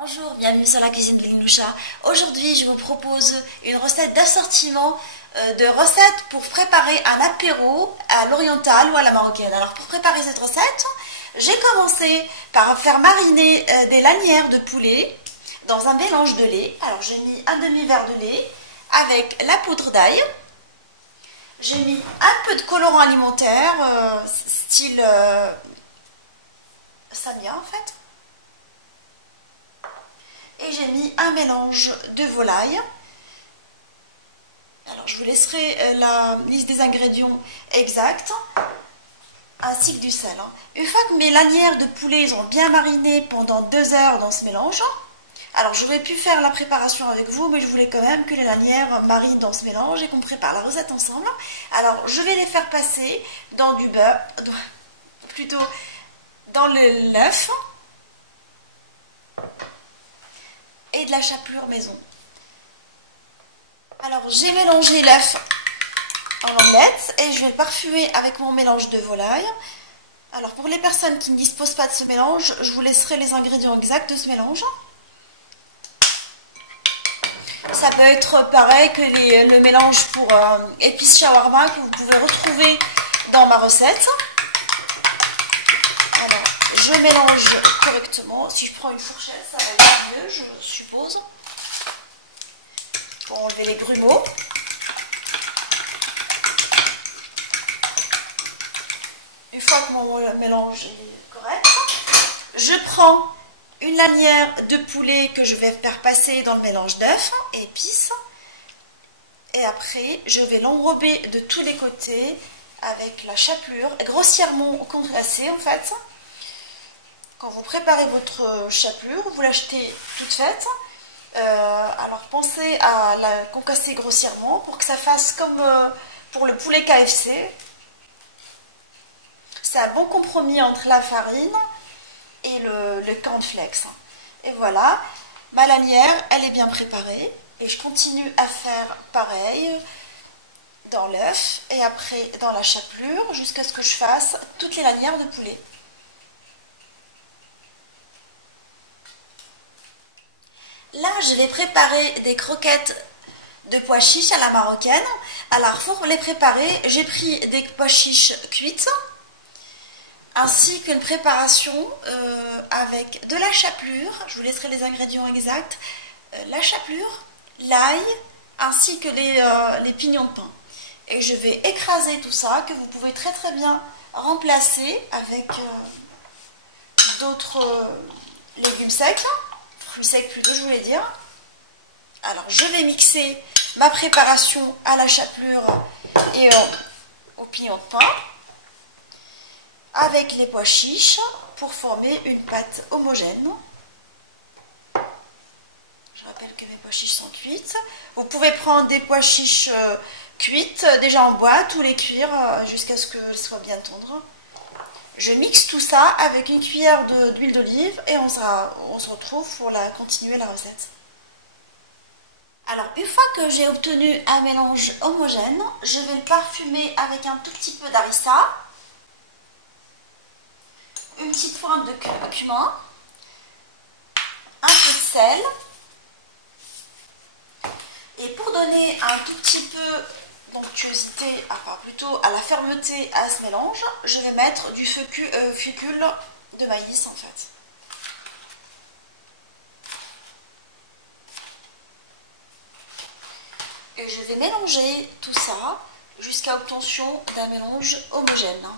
Bonjour, bienvenue sur la cuisine de Linloucha. Aujourd'hui, je vous propose une recette d'assortiment de recettes pour préparer un apéro à l'orientale ou à la marocaine. Alors, pour préparer cette recette, j'ai commencé par faire mariner des lanières de poulet dans un mélange de lait. Alors, j'ai mis un demi-verre de lait avec la poudre d'ail. J'ai mis un peu de colorant alimentaire, style samia en fait. Et j'ai mis un mélange de volaille. Alors je vous laisserai la liste des ingrédients exacts, ainsi que du sel. Une fois que mes lanières de poulet ont bien mariné pendant 2 heures dans ce mélange, alors j'aurais pu faire la préparation avec vous, mais je voulais quand même que les lanières marinent dans ce mélange et qu'on prépare la recette ensemble. Alors je vais les faire passer dans du beurre, plutôt dans l'œuf et de la chapelure maison. Alors j'ai mélangé l'œuf en omelette et je vais le parfumer avec mon mélange de volaille. Alors pour les personnes qui ne disposent pas de ce mélange, je vous laisserai les ingrédients exacts de ce mélange. Ça peut être pareil que le mélange pour épices shawarma que vous pouvez retrouver dans ma recette. Alors je mélange correctement. Si je prends une fourchette, ça va être mieux, je suppose. Pour enlever les grumeaux. Une fois que mon mélange est correct, je prends une lanière de poulet que je vais faire passer dans le mélange d'œufs et épices. Et après, je vais l'enrober de tous les côtés avec la chapelure, grossièrement compressée en fait. Quand vous préparez votre chapelure, vous l'achetez toute faite. Alors pensez à la concasser grossièrement pour que ça fasse comme pour le poulet KFC. C'est un bon compromis entre la farine et le cornflakes. Et voilà, ma lanière, elle est bien préparée. Et je continue à faire pareil dans l'œuf et après dans la chapelure jusqu'à ce que je fasse toutes les lanières de poulet. Là, je vais préparer des croquettes de pois chiches à la marocaine. Alors, pour les préparer, j'ai pris des pois chiches cuites, ainsi qu'une préparation avec de la chapelure. Je vous laisserai les ingrédients exacts. La chapelure, l'ail, ainsi que les pignons de pain. Et je vais écraser tout ça, que vous pouvez très très bien remplacer avec d'autres légumes secs. Fruits secs plutôt, je voulais dire. Alors je vais mixer ma préparation à la chapelure et au pignon de pain avec les pois chiches pour former une pâte homogène. Je rappelle que mes pois chiches sont cuites. Vous pouvez prendre des pois chiches cuites déjà en boîte ou les cuire jusqu'à ce qu'elles soient bien tendres. Je mixe tout ça avec une cuillère d'huile d'olive et on se retrouve pour continuer la recette. Alors, une fois que j'ai obtenu un mélange homogène, je vais le parfumer avec un tout petit peu d'harissa, une petite pointe de cumin, un peu de sel. Et pour donner un tout petit peu d'onctuosité, enfin plutôt à la fermeté à ce mélange, je vais mettre du fécule de maïs en fait. Et je vais mélanger tout ça jusqu'à obtention d'un mélange homogène.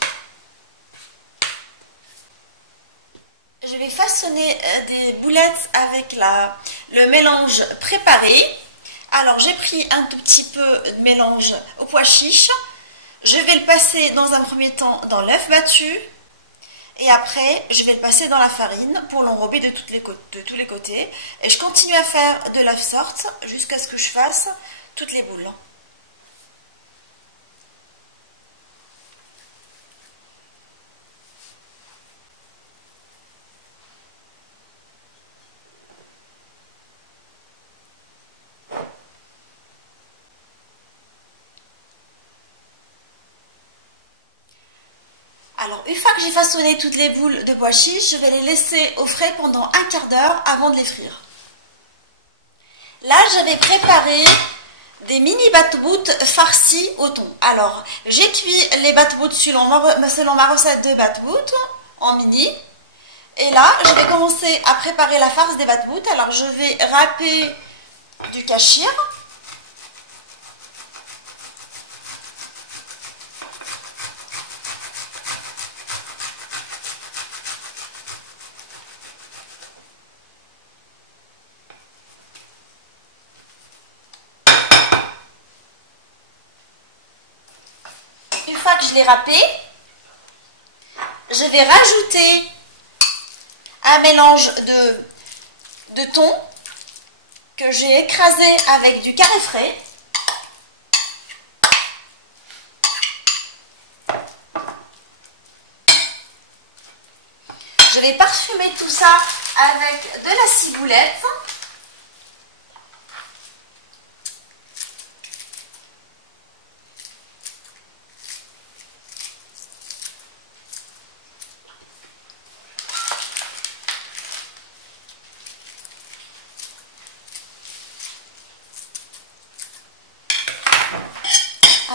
Je vais façonner des boulettes avec le mélange préparé. Alors j'ai pris un tout petit peu de mélange au pois chiche. Je vais le passer dans un premier temps dans l'œuf battu. Et après, je vais le passer dans la farine pour l'enrober de tous les côtés. Et je continue à faire de la sorte jusqu'à ce que je fasse toutes les boules. Alors, une fois que j'ai façonné toutes les boules de pois chiches, je vais les laisser au frais pendant un quart d'heure avant de les frire. Là, je vais préparer des mini batbout farcis au thon. Alors, j'ai cuit les batbout selon ma recette de batbout en mini. Et là, je vais commencer à préparer la farce des batbout. Alors, je vais râper du cachir. Une fois que je l'ai râpé, je vais rajouter un mélange de thon que j'ai écrasé avec du carré frais. Je vais parfumer tout ça avec de la ciboulette.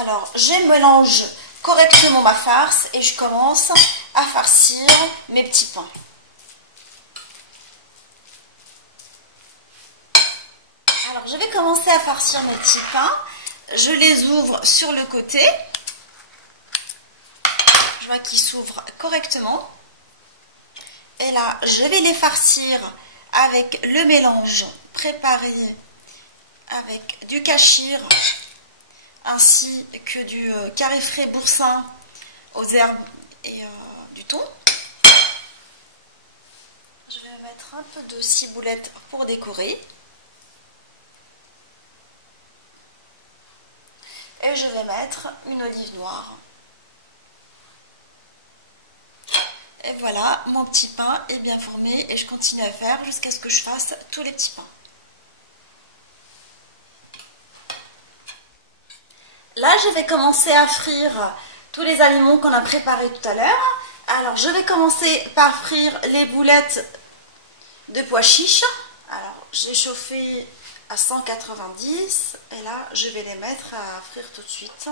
Alors, je mélange correctement ma farce et je commence à farcir mes petits pains. Alors, je vais commencer à farcir mes petits pains. Je les ouvre sur le côté. Je vois qu'ils s'ouvrent correctement. Et là, je vais les farcir avec le mélange préparé avec du cachir ainsi que du carré frais boursin aux herbes et du thon. Je vais mettre un peu de ciboulette pour décorer. Et je vais mettre une olive noire. Et voilà, mon petit pain est bien formé et je continue à faire jusqu'à ce que je fasse tous les petits pains. Là, je vais commencer à frire tous les aliments qu'on a préparés tout à l'heure. Alors, je vais commencer par frire les boulettes de pois chiches. Alors, j'ai chauffé à 190 et là, je vais les mettre à frire tout de suite.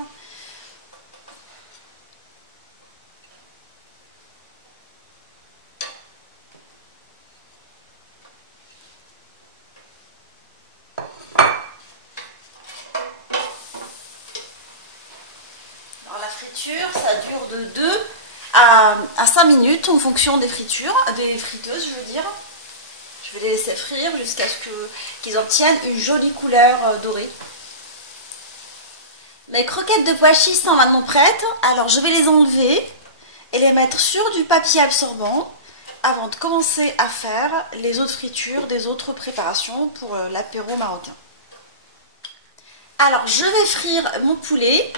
Ça dure de 2 à 5 minutes en fonction des fritures, des friteuses je veux dire. Je vais les laisser frire jusqu'à ce qu'ils obtiennent une jolie couleur dorée. Mes croquettes de pois chiches sont maintenant prêtes, alors je vais les enlever et les mettre sur du papier absorbant avant de commencer à faire les autres fritures des autres préparations pour l'apéro marocain. Alors je vais frire mon poulet.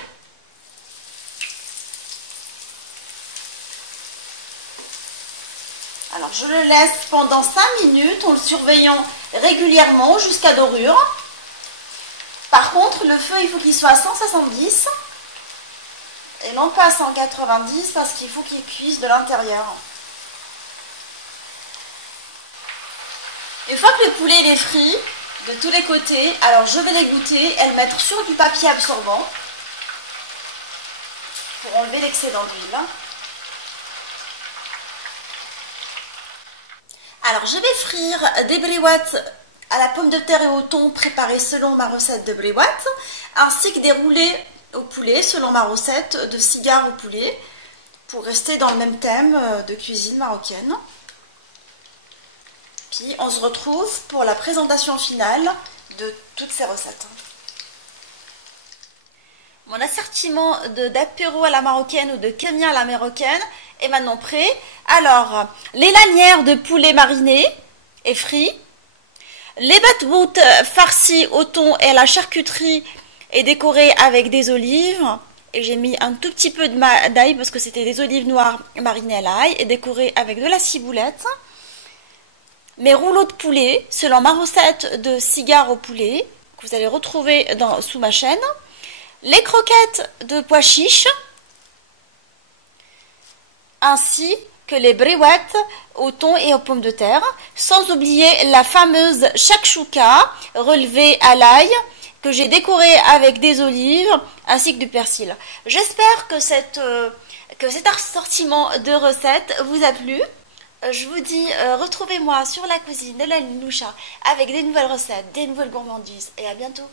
Alors je le laisse pendant 5 minutes en le surveillant régulièrement jusqu'à dorure. Par contre, le feu, il faut qu'il soit à 170 et non pas à 190 parce qu'il faut qu'il cuise de l'intérieur. Une fois que le poulet est frit de tous les côtés, alors je vais l'égoutter et le mettre sur du papier absorbant pour enlever l'excédent d'huile. Alors, je vais frire des briouates à la pomme de terre et au thon préparées selon ma recette de briouates, ainsi que des roulés au poulet selon ma recette de cigares au poulet, pour rester dans le même thème de cuisine marocaine. Puis, on se retrouve pour la présentation finale de toutes ces recettes. Mon assortiment d'apéro à la marocaine ou de kémia à la marocaine est maintenant prêt. Alors, les lanières de poulet mariné et frit, les batbout farcis au thon et à la charcuterie et décorés avec des olives. Et j'ai mis un tout petit peu d'ail parce que c'était des olives noires marinées à l'ail et décorées avec de la ciboulette. Mes rouleaux de poulet, selon ma recette de cigares au poulet, que vous allez retrouver sous ma chaîne. Les croquettes de pois chiches, ainsi que les briouettes au thon et aux pommes de terre, sans oublier la fameuse shakshuka relevée à l'ail que j'ai décorée avec des olives ainsi que du persil. J'espère que cet assortiment de recettes vous a plu. Je vous dis, retrouvez-moi sur la cuisine de la Linoucha avec des nouvelles recettes, des nouvelles gourmandises et à bientôt.